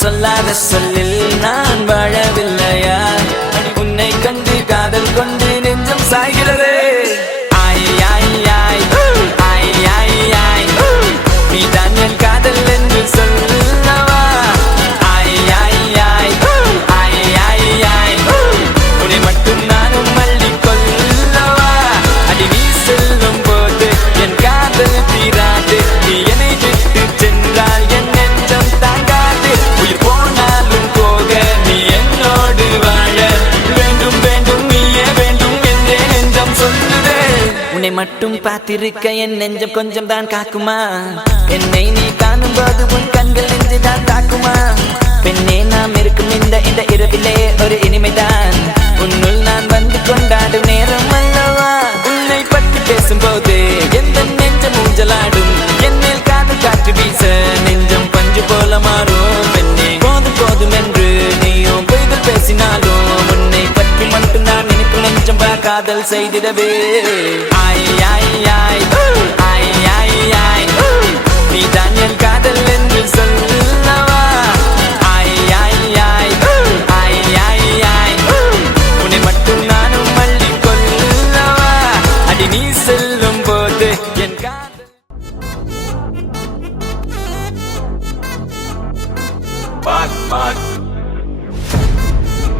சொல்லாத சொல்லில் நான் வாழவில்லையா? உன்னை கண்டு மட்டும் பார்த்திருக்க என் நெஞ்சம் கொஞ்சம் தான் காக்குமா? என்னை நீ காணும் போது உன் கண்கள் நெஞ்சு தான் தாக்குமா? பெண்ணே நாம் இருக்கும் இந்த இந்த இரவிலே ஒரு இனிமைதான். உன்னுள் நான் வந்து கொண்டாடும் நேரம் அல்லவா? உன்னை பற்றி பேசும்போது எந்த நெஞ்சம் ஊஞ்சலாடும்? என்னில் காது காற்று வீச நெஞ்சம் பஞ்சு போல மாறும். பெண்ணே போதும் போதும் என்று நீயும் பொய்கள் பேசினாலும் உன்னை பற்றி மட்டும் நான் நினைக்கும் நெஞ்சம் காதல் செய்திடவே.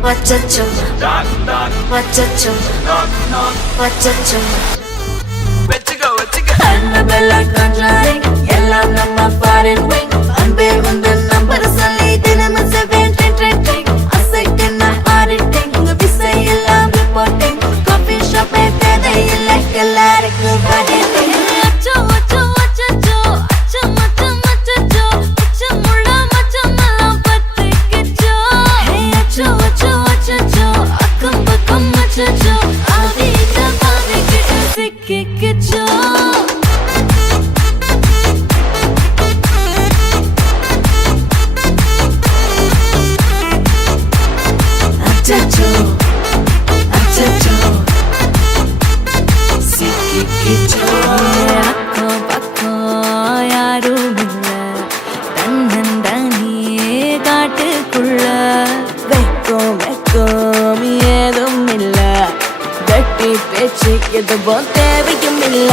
வச்சச்சோ வச்சச்சோ வச்சச்சோ வச்சுக்கோ வச்சுக்கோ. Annabella Conjuring எல்லாம் நம்ம foreign wing. அன்பே உந்தன் நம்பர் சொல்லி எதுவும் தேவையும் இல்ல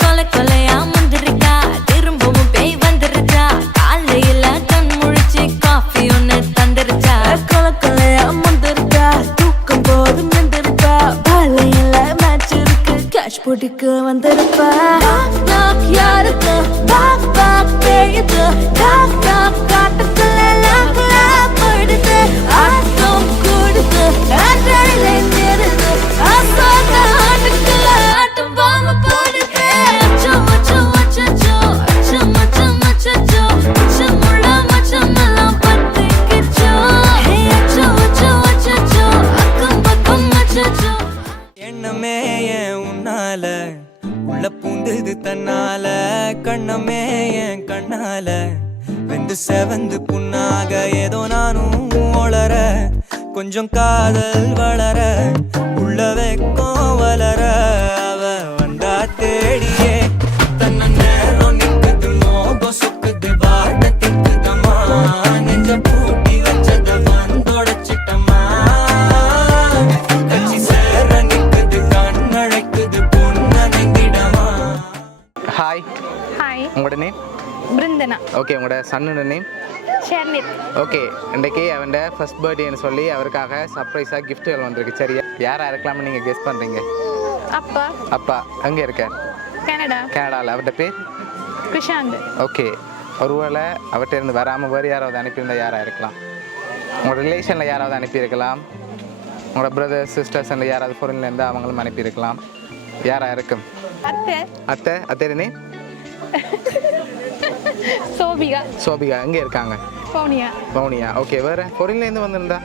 கொலை கொலையா முந்திருக்கா? திரும்பவும் பேய் வந்துருச்சா? காலையில கண் முழிச்சு காஃபி ஒன்னு தந்துருச்சா? கொலை கொலையா முந்திருக்கா? தூக்கம் போதும் நின்றுருக்கா காலையில மேட்ச் இருக்கு. கேஷ் போட்டுக்கு வந்திருப்பா. யாருக்கு? பேயுது வெந்து செவந்து புண்ணாக ஏதோ நானும் ஒளர கொஞ்சம் காதல் வளர உள்ள வெக்கம் வளர அவ வந்தா தேடியே. தன்ன நேரம் நிக்குது மோகம் சுக்குது வாட்ட திக்குதம்மா நெஞ்ச பூட்டி வச்சத வந்தொடச்சிட்டம்மா கட்சி சேர நிக்குது கண்ணழைக்குது ஹாய் ஹாய் உங்களோட நேம் ஓகே உங்களோட சன்னோட நேம் ஷர்னித் ஓகே இன்றைக்கு அவன் ஃபர்ஸ்ட் பர்த்டேன்னு சொல்லி அவருக்காக சர்ப்ரைஸாக கிஃப்ட்டுகள் வந்திருக்கு. சரியா யாராக இருக்கலாம்னு நீங்கள் கெஸ் பண்ணுறீங்க அப்பா. அப்பா அங்கே இருக்க? கனடா. கனடாவில் அவர்கிட்ட பேர்? கிருஷாந்த் ஓகே ஒருவேளை அவர்கிட்ட இருந்து வராமல் வேறு யாராவது அனுப்பியிருந்தா யாராக இருக்கலாம்? உங்களோட ரிலேஷனில் யாராவது அனுப்பியிருக்கலாம்? உங்களோட பிரதர்ஸ் சிஸ்டர்ஸ் யாராவது இருந்து அவங்களும் அனுப்பியிருக்கலாம். யாராக இருக்கும்? அத்தை. அத்தை அத்தை சோபிகா. சோபிகா எங்கே இருக்காங்க? பவுனியா மௌனியா ஓகே வேறு? இருந்து வந்திருந்தா?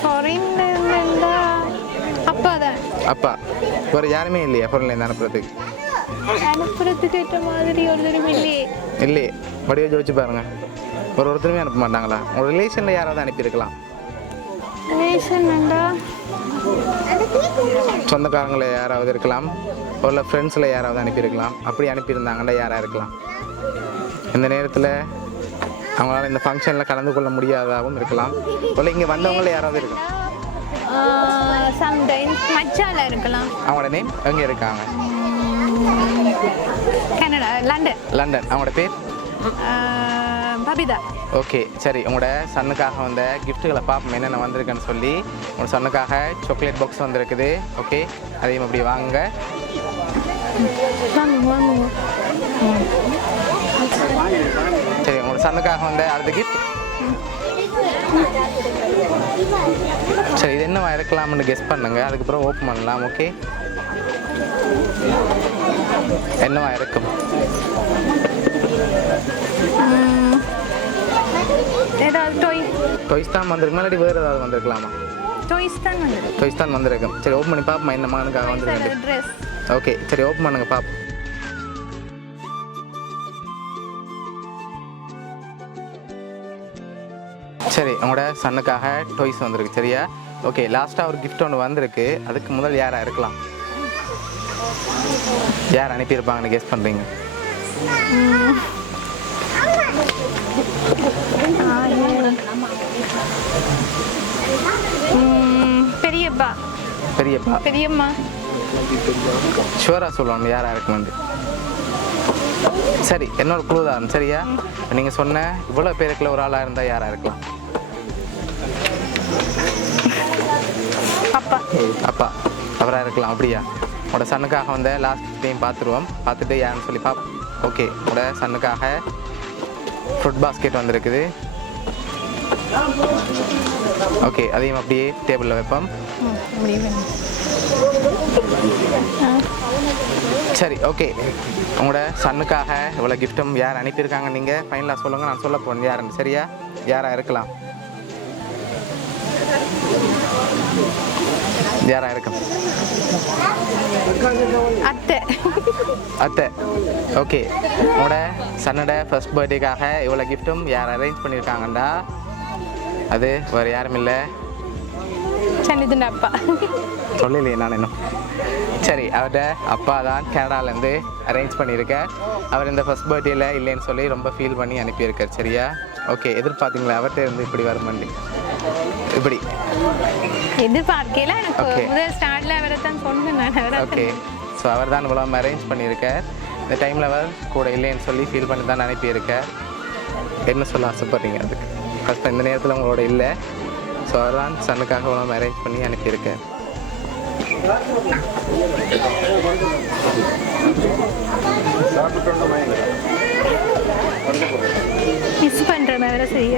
ஃபாரின்ல இருந்தா அப்பா தான். அப்பா. வேறு யாருமே இல்லையா பொருள்லேருந்து அனுப்புறதுக்கு? அனுப்புறதுக்கு ஏற்ற மாதிரி ஒரு தடவை இல்லையே. இல்லையே. வடிவ ஜோதிச்சு பாருங்க. ஒரு ஒருத்தருமே அனுப்ப மாட்டாங்களா? உங்கள் ரிலேஷனில் யாராவது அனுப்பியிருக்கலாம்? ரிலேஷன் சொந்தக்காரங்கள யாராவது இருக்கலாம்? ஒரு ஃப்ரெண்ட்ஸில் யாராவது அனுப்பியிருக்கலாம்? அப்படி அனுப்பியிருந்தாங்கன்னா யாராக இருக்கலாம்? இந்த நேரத்தில் அவங்களால இந்த ஃபங்க்ஷனில் கலந்து கொள்ள முடியாததாகவும் இருக்கலாம். இல்லை இங்கே வந்தவங்கள யாராவது இருக்கும் சம்டைம்ஸ் மச்சால இருக்கலாம். அவங்களோட நேம் எங்கே இருக்காங்க? Canada London. லண்டன். அவங்களோட பேர்? பபிதா. ஓகே சரி. உங்களோட சன்னுக்காக வந்த கிஃப்ட்டுகளை பார்ப்போம். என்னென்ன வந்திருக்குன்னு சொல்லி. உங்களோட சன்னுக்காக சாக்லேட் பாக்ஸ் வந்திருக்குது. ஓகே அதையும் அப்படி வாங்க வாங்க வாங்க. சரி உங்களோட சன்னுக்காக வந்த அடுத்த கிஃப்ட் சரி இது என்னவா இருக்கலாம்னு கெஸ் பண்ணுங்க. அதுக்கப்புறம் ஓப்பன் பண்ணலாம் ஓகே என்னவா இருக்கும் ஏதாவது டொய் டொய்ஸ் தான் வந்திருக்கு. முன்னாடி வேறு ஏதாவது வந்திருக்கலாமா? டொய்ஸ் தான் வந்தது டொய்ஸ் தான் வந்திருக்கும் சரி ஓப்பன் பண்ணி பார்ப்போம் என்ன மகனுக்காக வந்திருக்கு ட்ரெஸ் ஓகே சரி ஓப்பன் பண்ணுங்க பாப்போம். சரி உங்களோட சன்னுக்காக டாய்ஸ் வந்திருக்கு சரியா? ஓகே லாஸ்ட்டாக ஒரு gift ஒன்று வந்திருக்கு. அதுக்கு முதல் யாராக இருக்கலாம்? யார் அனுப்பியிருப்பாங்கன்னு கெஸ் பண்ணுறீங்க பெரியப்பா. பெரியப்பா? பெரியம்மா. ஷுவராக சொல்லணும் யாராக இருக்குமெண்டு சரி என்னோட குழு தான் சரியா? நீங்கள் சொன்ன இவ்வளோ பேருக்குள்ள ஒரு ஆளாக இருந்தால் யாராக இருக்கலாம்? அப்பா. அப்பா அவராக இருக்கலாம் அப்படியா? உங்களோட சன்னுக்காக வந்த லாஸ்ட் டைம் பார்த்துருவோம். பார்த்துட்டு யாருன்னு சொல்லி பார்ப்போம் ஓகே உட சன்னுக்காக ஃப்ரூட் பாஸ்கெட் வந்திருக்குது. ஓகே அதையும் அப்படியே டேபிளில் வைப்போம். சரி ஓகே. உங்களோட சன்னுக்காக இவ்வளோ கிஃப்ட்டும் யார் அனுப்பியிருக்காங்க நீங்கள் ஃபைனலாக சொல்லுங்கள் நான் சொல்ல போகிறேன் யாருன்னு சரியா? யாராக இருக்கலாம்? யாராக இருக்கும் அத்தை. அத்தை. ஓகே உங்களோட சன்னோட ஃபர்ஸ்ட் பர்த்டேக்காக இவ்வளோ கிஃப்ட்டும் யார் அரேஞ்ச் பண்ணியிருக்காங்கண்டா அது வேறு யாரும் இல்லை. சன்னிதுண்ட அப்பா. சொல்லலையே நான் இன்னும். சரி அவர்கிட்ட அப்பா தான் கனடாலேருந்து அரேஞ்ச் பண்ணியிருக்கார் அவர் இந்த ஃபர்ஸ்ட் பர்த்டேல இல்லைன்னு சொல்லி ரொம்ப ஃபீல் பண்ணி அனுப்பியிருக்கார் சரியா? ஓகே எதிர்பார்த்தீங்களா? அவர்கிட்ட இருந்து இப்படி வருமாண்டி இப்படி. எதிர்பார்க்கல எனக்கு. முதல் ஸ்டார்ட்ல அவரை தான் சொன்னேன் ஓகே ஸோ அவர் தான் இவ்வளோ அரேஞ்ச் பண்ணியிருக்கார். இந்த டைமில் அவர் கூட இல்லைன்னு சொல்லி ஃபீல் பண்ணி தான் அனுப்பியிருக்கார். என்ன சொல்ல ஆசைப்படுறீங்க அதுக்கு? ஃபஸ்ட் இந்த நேரத்தில் உங்களோட இல்லை. ஸோ அவர் தான் சன்னுக்காக இவ்வளோ அரேஞ்ச் பண்ணி அனுப்பியிருக்கார். மிஸ் பண்றேன் வேற செய்ய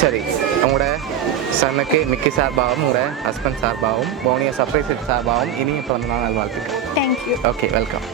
சரி உங்களோட சன்னுக்கு மிக்கி சார்பாகவும் உங்களோட ஹஸ்பண்ட் சார்பாகவும் பவுனியா சர்ப்ரைஸ் சார்பாகவும் இனிய பிறந்த நாள் வாழ்த்துக்கள் தேங்க்யூ ஓகே வெல்கம்